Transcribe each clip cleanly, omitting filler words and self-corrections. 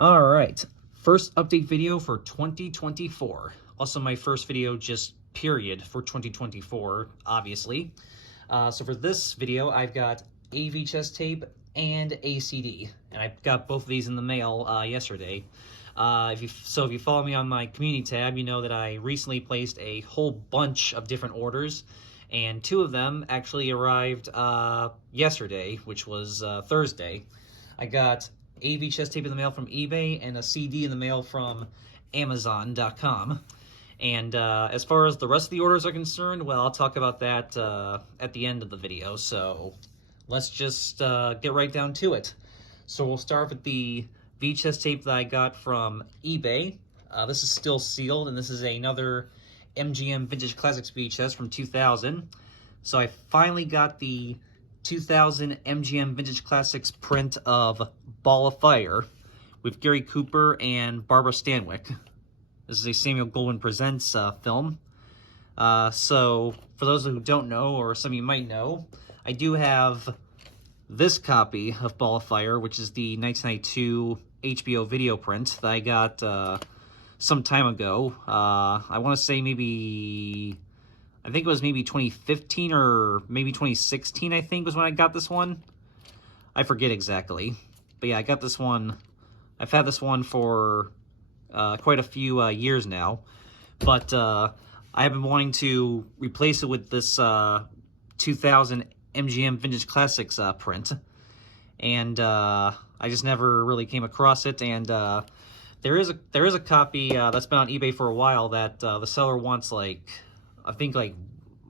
All right, first update video for 2024. Also my first video just period for 2024, obviously. So for this video, I've got a VHS tape and a CD, and I got both of these in the mail yesterday. If you follow me on my community tab, you know that I recently placed a whole bunch of different orders, and two of them actually arrived yesterday, which was Thursday. I got a VHS tape in the mail from eBay and a CD in the mail from Amazon.com. And as far as the rest of the orders are concerned, well, I'll talk about that at the end of the video. So let's just get right down to it. So we'll start with the VHS tape that I got from eBay. This is still sealed, and this is another MGM Vintage Classics VHS from 2000. So I finally got the 2000 MGM Vintage Classics print of Ball of Fire with Gary Cooper and Barbara Stanwyck. This is a Samuel Goldwyn Presents film. So for those who don't know, or some of you might know, I do have this copy of Ball of Fire, which is the 1992 HBO video print that I got some time ago. I want to say I think it was maybe 2015 or maybe 2016, I think, was when I got this one. I forget exactly. But yeah, I got this one. I've had this one for quite a few years now. But I have been wanting to replace it with this 2000 MGM Vintage Classics print. And I just never really came across it. And there is a copy that's been on eBay for a while that the seller wants, like, I think like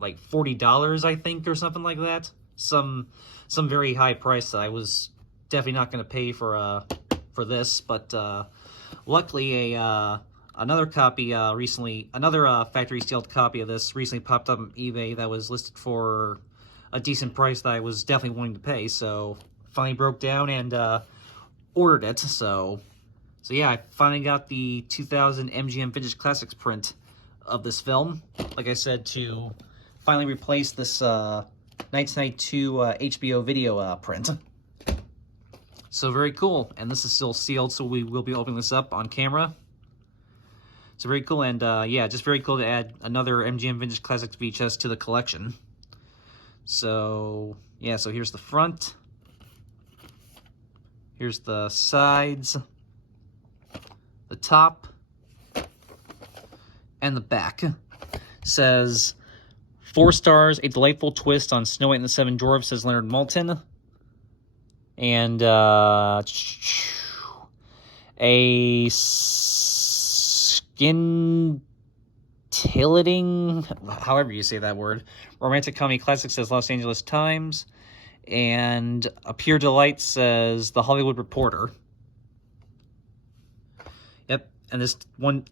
$40, I think, or something like that. Some very high price that I was definitely not going to pay for this. But luckily, another copy recently, another factory sealed copy of this recently popped up on eBay that was listed for a decent price that I was definitely wanting to pay. So finally broke down and ordered it. So yeah, I finally got the 2000 MGM Vintage Classics print of this film, like I said, to finally replace this 1992 HBO video print. So very cool, and this is still sealed, so we will be opening this up on camera. So very cool, and yeah, just very cool to add another MGM Vintage Classics VHS to the collection. So yeah, so here's the front, here's the sides, the top, and the back. Says 4 stars, a delightful twist on Snow White and the Seven Dwarfs, says Leonard Maltin. And a scintillating, however you say that word, romantic comedy classic, says Los Angeles Times. And a pure delight, says The Hollywood Reporter. Yep. And this one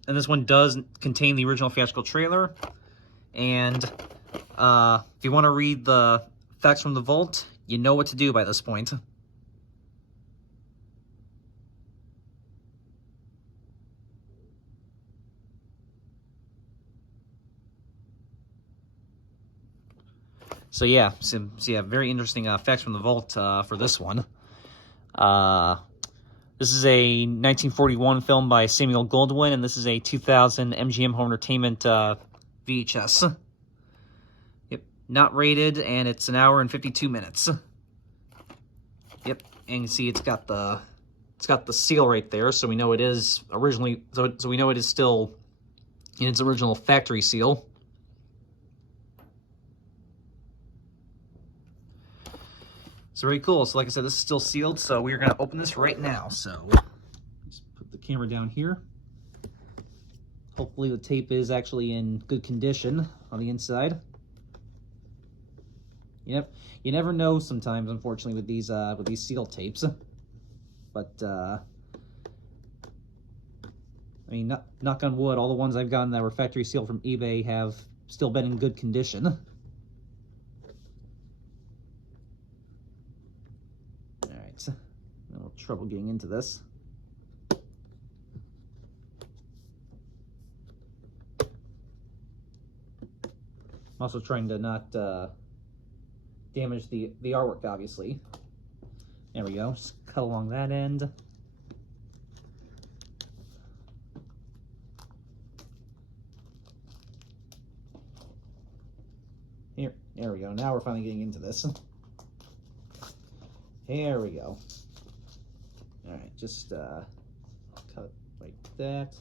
does contain the original theatrical trailer. And if you want to read the facts from the vault, you know what to do by this point. So yeah, very interesting facts from the vault for this one. This is a 1941 film by Samuel Goldwyn, and this is a 2000 MGM Home Entertainment VHS. Yep, not rated, and it's 1 hour and 52 minutes. Yep, and you see it's got the seal right there, so we know it is originally, so we know it is still in its original factory seal. So very cool. So like I said, this is still sealed, so we're going to open this right now. So just put the camera down here. Hopefully the tape is actually in good condition on the inside. Yep, you never know sometimes, unfortunately, with these seal tapes. But I mean, knock on wood, all the ones I've gotten that were factory sealed from eBay have still been in good condition. A little trouble getting into this. I'm also trying to not damage the artwork, obviously. There we go. Just cut along that end. There we go. Now we're finally getting into this. Here we go. All right, just cut like that.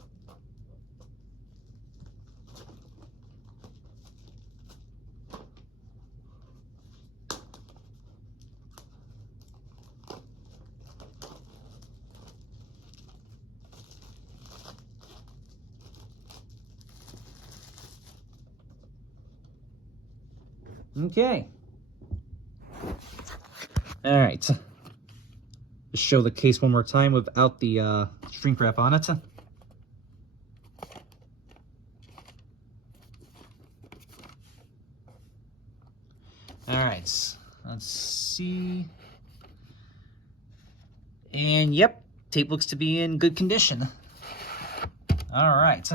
Okay. All right. Just show the case one more time without the shrink wrap on it. All right. Let's see. And yep, tape looks to be in good condition. All right.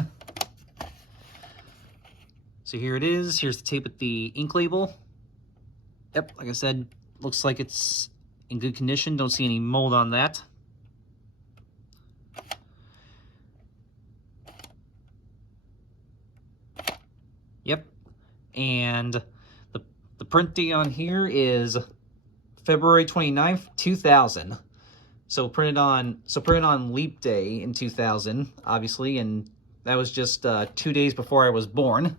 So here it is. Here's the tape with the ink label. Yep, like I said, looks like it's in good condition. Don't see any mold on that. Yep. And the print date on here is February 29th, 2000. So printed on Leap Day in 2000, obviously, and that was just 2 days before I was born.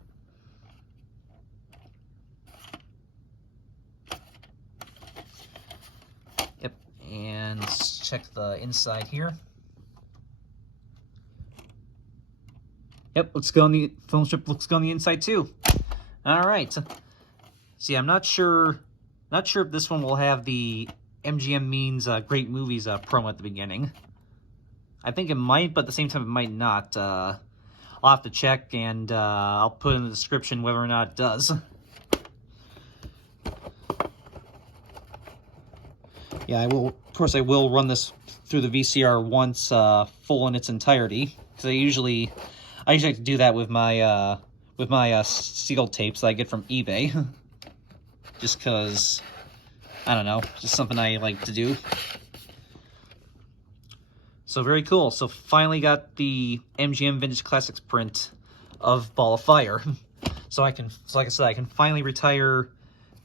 Yep, and let's check the inside here. Yep, looks good on the film strip. Looks good on the inside too. All right. See, I'm not sure if this one will have the MGM Means Great Movies promo at the beginning. I think it might, but at the same time it might not. I'll have to check, and I'll put in the description whether or not it does. Yeah, I will. Of course, I will run this through the VCR once full in its entirety, because I usually like to do that with my sealed tapes that I get from eBay, just because, I don't know, just something I like to do. So very cool. So finally got the MGM Vintage Classics print of Ball of Fire. So like I said, I can finally retire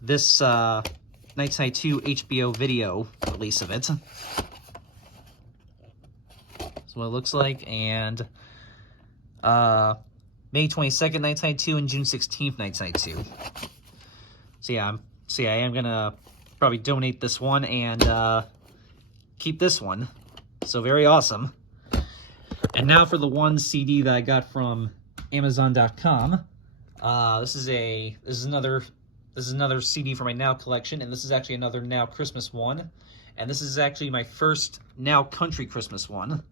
this 1992 HBO video release of it. That's what it looks like. And May 22nd, 1992, and June 16th, 1992. So yeah, I am gonna probably donate this one and keep this one. So very awesome. And now for the one CD that I got from Amazon.com. This is another CD for my Now collection, and this is actually another Now Christmas one. And this is actually my first Now Country Christmas one.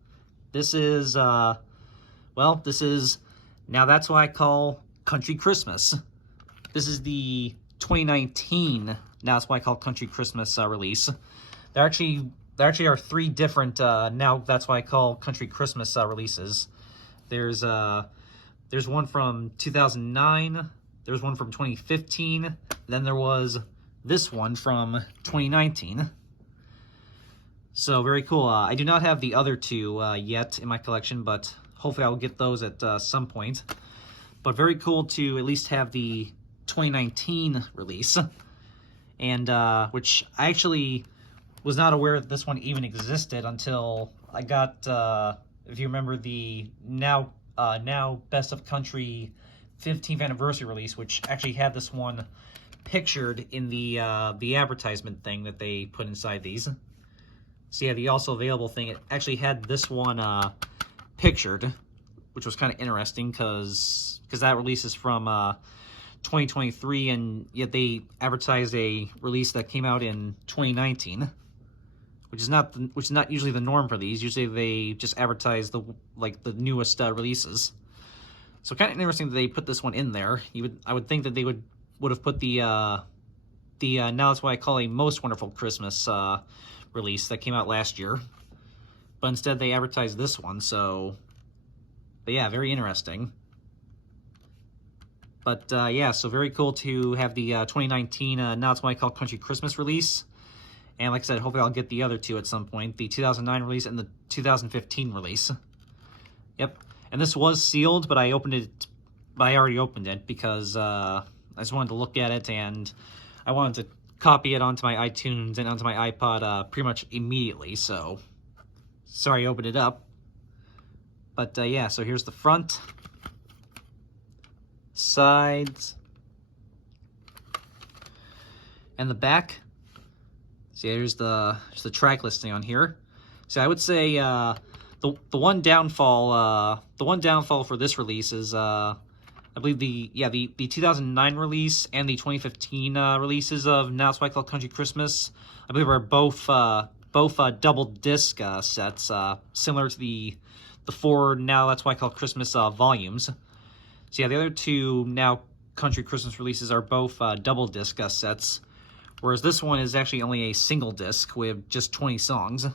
This is this is Now That's Why I Call Country Christmas. This is the 2019 Now That's Why I Call Country Christmas release. There actually are 3 different Now That's Why I Call Country Christmas releases. There's one from 2009, there's one from 2015, then there was this one from 2019. So very cool. I do not have the other 2 yet in my collection, but hopefully I will get those at some point. But very cool to at least have the 2019 release, and which I actually was not aware that this one even existed until I got, if you remember, the now Best of Country 15th anniversary release, which actually had this one pictured in the advertisement thing that they put inside these. So yeah, the also available thing, it actually had this one pictured, which was kind of interesting because that release is from 2023, and yet they advertised a release that came out in 2019. Which is not usually the norm for these. Usually they just advertise the newest releases. So kind of interesting that they put this one in there. I would think that they would have put the Now That's Why I Call a Most Wonderful Christmas release that came out last year, but instead they advertised this one. So, but yeah, very interesting. But yeah, so very cool to have the 2019 Now That's Why I Call Country Christmas release. And like I said, hopefully I'll get the other 2 at some point. The 2009 release and the 2015 release. Yep. And this was sealed, but I already opened it because, I just wanted to look at it, and I wanted to copy it onto my iTunes and onto my iPod pretty much immediately, so sorry I opened it up. But yeah, so here's the front, sides, and the back. See, here's the track listing on here. So I would say the one downfall for this release is I believe the 2009 release and the 2015 releases of Now That's Why I Call Country Christmas, I believe, are both double disc sets, similar to the 4 Now That's Why I Call Christmas volumes. So yeah, the other 2 Now Country Christmas releases are both double disc sets, whereas this one is actually only a single disc with just 20 songs.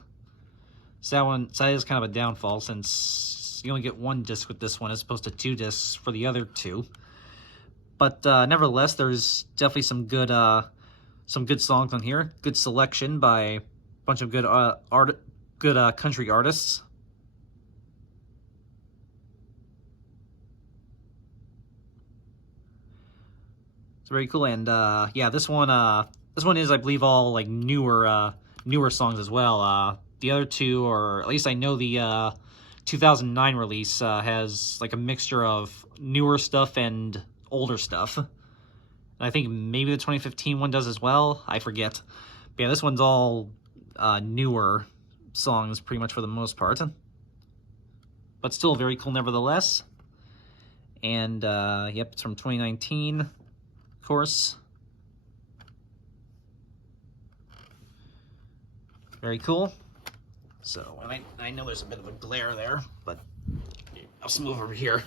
So that is kind of a downfall, since you only get 1 disc with this one as opposed to 2 discs for the other 2. But nevertheless, there's definitely some good songs on here. Good selection by a bunch of good country artists. It's very cool, and yeah, this one is, I believe, all like newer songs as well. The other 2, or at least I know the 2009 release has like a mixture of newer stuff and older stuff. And I think maybe the 2015 one does as well. I forget. But yeah, this one's all newer songs pretty much for the most part. But still very cool nevertheless. And yep, it's from 2019, of course. Very cool. So, I know there's a bit of a glare there, but I'll just move over here.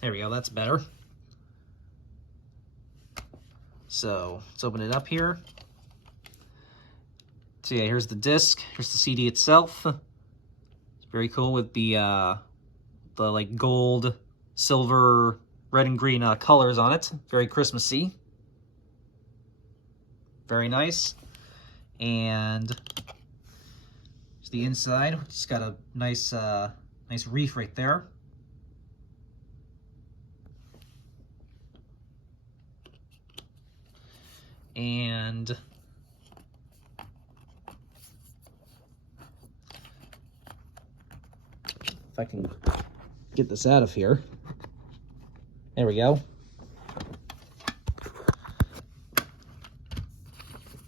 There we go, that's better. So, let's open it up here. So yeah, here's the disc, here's the CD itself. It's very cool with the like gold, silver, red and green colors on it. Very Christmassy. Very nice. And here's the inside. It's got a nice nice reef right there. And if I can get this out of here. There we go.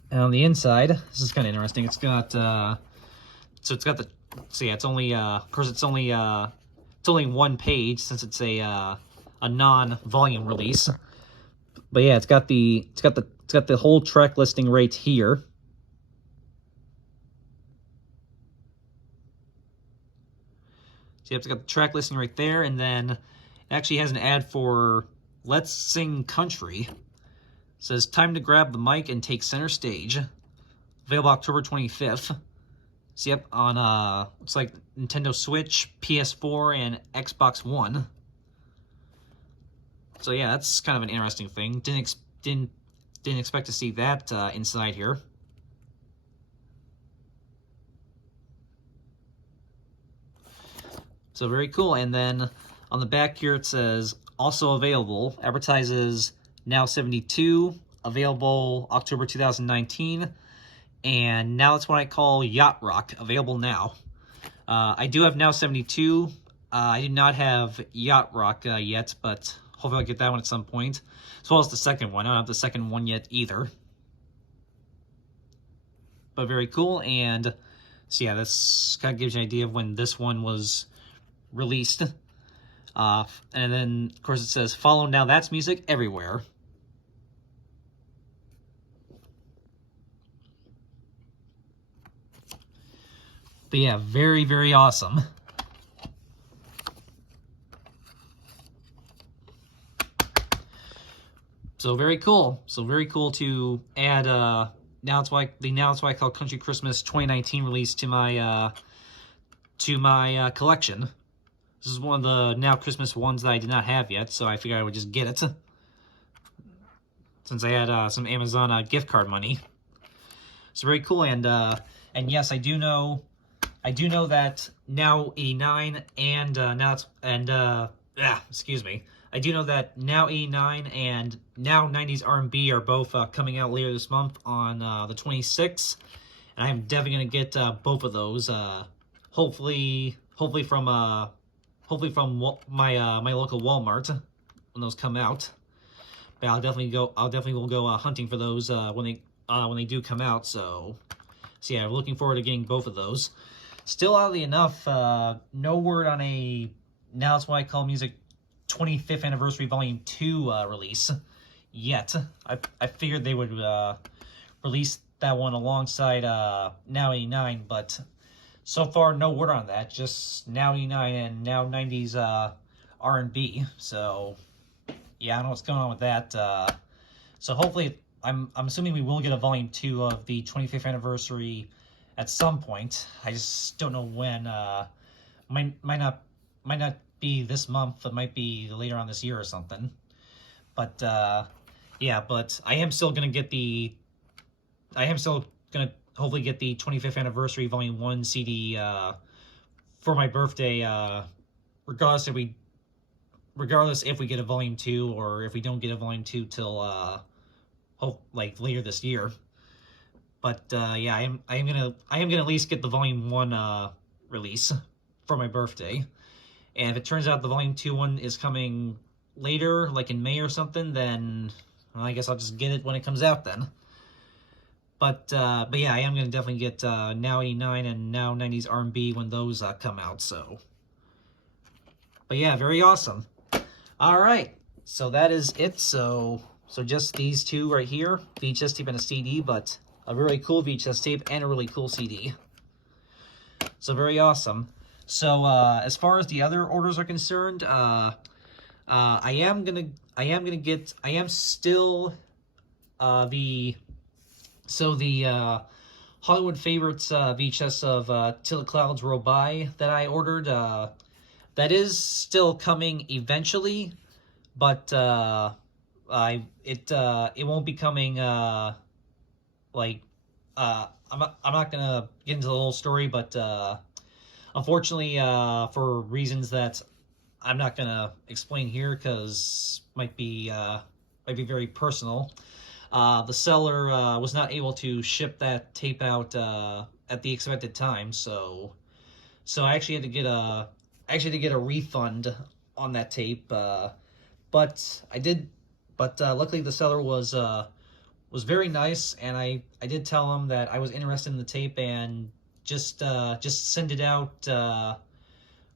And on the inside, this is kind of interesting. It's got so it's got the, so yeah, it's only of course it's only 1 page, since it's a non-volume release. But yeah, it's got the whole track listing right here. So yep, it's got the track listing right there, and then it actually has an ad for Let's Sing Country. It says, time to grab the mic and take center stage. Available October 25th. So yep, on looks like Nintendo Switch, PS4, and Xbox One. So yeah, that's kind of an interesting thing. Didn't expect to see that inside here. So very cool. And then on the back here it says, also available, advertises Now 72, available October 2019, and Now That's What I Call Yacht Rock, available now. I do have Now 72. I do not have Yacht Rock yet, but hopefully I'll get that one at some point, as well as the second one. I don't have the second one yet either. But very cool, and so yeah, this kind of gives you an idea of when this one was released. And then, of course, it says, follow Now That's Music everywhere. But yeah, very, very awesome. So very cool. So very cool to add Now That's Why I Call Country Christmas 2019 release to my collection. This is one of the Now Christmas ones that I did not have yet, so I figured I would just get it, since I had some Amazon gift card money. So very cool, and yes, I do know that Now 89 and excuse me. I do know that Now 89 and Now 90s R&B are both coming out later this month on the 26th, and I'm definitely gonna get both of those. Hopefully from my local Walmart when those come out. But I'll definitely will go hunting for those when they do come out. So yeah, I'm looking forward to getting both of those. Still, oddly enough, no word on a Now It's What I Call Music 25th Anniversary Volume 2 release yet. I figured they would release that one alongside Now 89, but so far no word on that. Just Now 89 and Now 90s R&B. So yeah, I don't know what's going on with that. So hopefully, I'm assuming we will get a Volume 2 of the 25th anniversary at some point. I just don't know when. Might not be this month. It might be later on this year or something. But yeah, but I am still gonna hopefully get the 25th anniversary Volume 1 CD for my birthday, regardless if we get a Volume 2 or if we don't get a Volume 2 till like later this year. But yeah, I am gonna at least get the Volume 1 release for my birthday. And if it turns out the Volume 2 one is coming later, like in May or something, then well, I guess I'll just get it when it comes out then. But yeah, I am gonna definitely get Now 89 and Now 90s R&B when those come out. So, but yeah, very awesome. All right, so that is it. So just these two right here, VHS tape and a CD, but a really cool VHS tape and a really cool CD. So very awesome. So as far as the other orders are concerned, I am still the Hollywood Favorites VHS of Till the Clouds Roll By that I ordered, that is still coming eventually, but it won't be coming like I'm not gonna get into the whole story, but unfortunately, for reasons that I'm not gonna explain here because might be very personal, the seller was not able to ship that tape out at the expected time, so I actually had to get a refund on that tape, but I did. But luckily, the seller was very nice, and I did tell him that I was interested in the tape and just send it out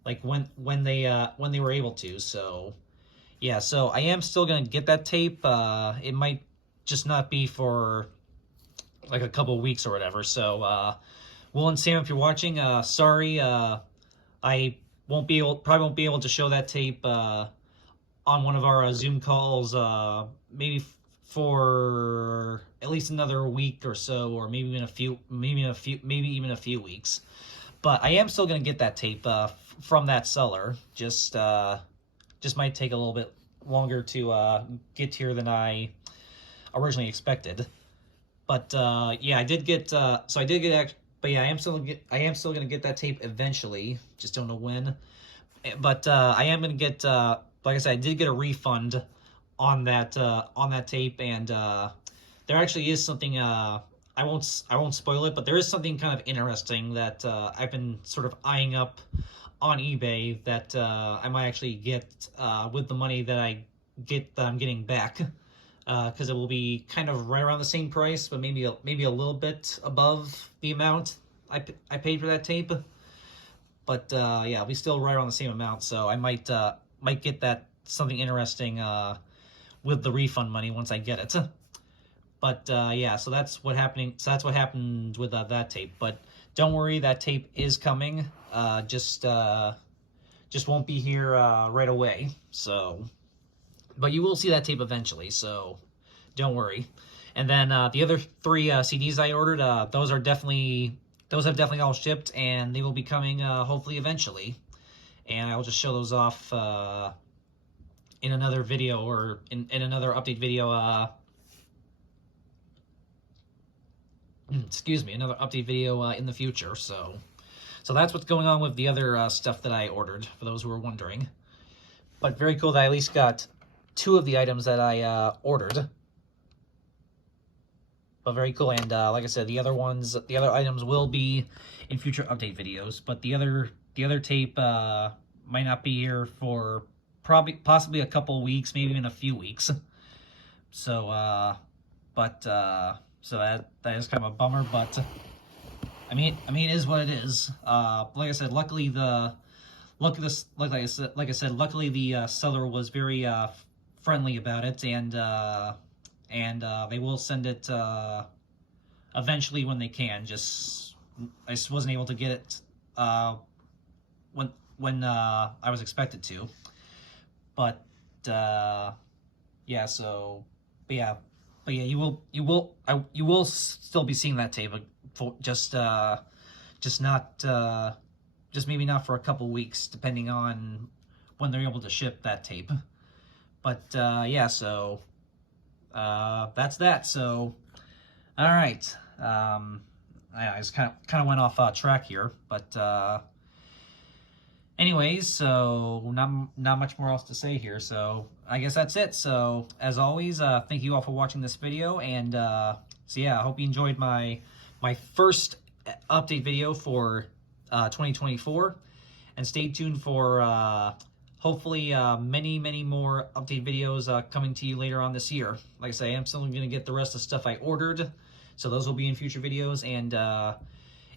like when they were able to. So yeah, so I am still gonna get that tape. It might just not be for like a couple of weeks or whatever. So Will and Sam, if you're watching, sorry, I probably won't be able to show that tape on one of our Zoom calls, maybe for at least another week or so, or maybe even a few weeks. But I am still gonna get that tape from that seller. Just might take a little bit longer to get here than I originally expected. But yeah, I did get. But yeah, I am still gonna get that tape eventually. Just don't know when. But I am gonna get. Like I said, I did get a refund on that tape, and there actually is something. I won't spoil it, but there is something kind of interesting that I've been sort of eyeing up on eBay that I might actually get with the money that I'm getting back, because it will be kind of right around the same price, but maybe a little bit above the amount I paid for that tape. But yeah, we still right around the same amount, so I might get that something interesting with the refund money once I get it. But yeah, so that's what happened with that tape. But don't worry, that tape is coming. Just won't be here right away. So, but you will see that tape eventually. So, don't worry. And then the other three CDs I ordered, those have definitely all shipped, and they will be coming hopefully eventually. And I'll just show those off in another video, or in another update video. Excuse me, another update video in the future. So that's what's going on with the other stuff that I ordered, for those who are wondering. But very cool that I at least got 2 of the items that I ordered. But very cool, and like I said, the other items will be in future update videos. But the other tape might not be here for possibly a couple weeks, maybe even a few weeks. So so that is kind of a bummer, but I mean it is what it is. Like I said, luckily like I said, luckily the seller was very friendly about it, and they will send it eventually when they can. I just wasn't able to get it when I was expected to. But yeah, so but yeah, you will still be seeing that tape, just maybe not for a couple weeks, depending on when they're able to ship that tape. But yeah, so that's that. So all right, I just kind of went off track here, but anyways, so not much more else to say here. So I guess that's it. So as always, thank you all for watching this video, and so yeah, I hope you enjoyed my first update video for 2024, and stay tuned for hopefully many more update videos coming to you later on this year. Like I say, I'm still going to get the rest of the stuff I ordered, so those will be in future videos, and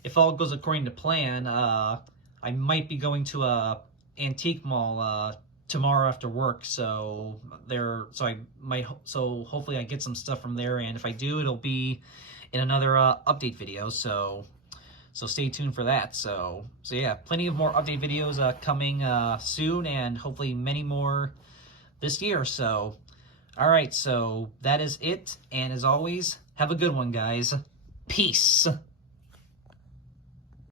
if all goes according to plan, I might be going to a antique mall tomorrow after work, so hopefully I get some stuff from there, and if I do, it'll be in another update video, so stay tuned for that. So yeah, plenty of more update videos coming soon, and hopefully many more this year. So all right, so that is it, and as always, have a good one, guys. Peace.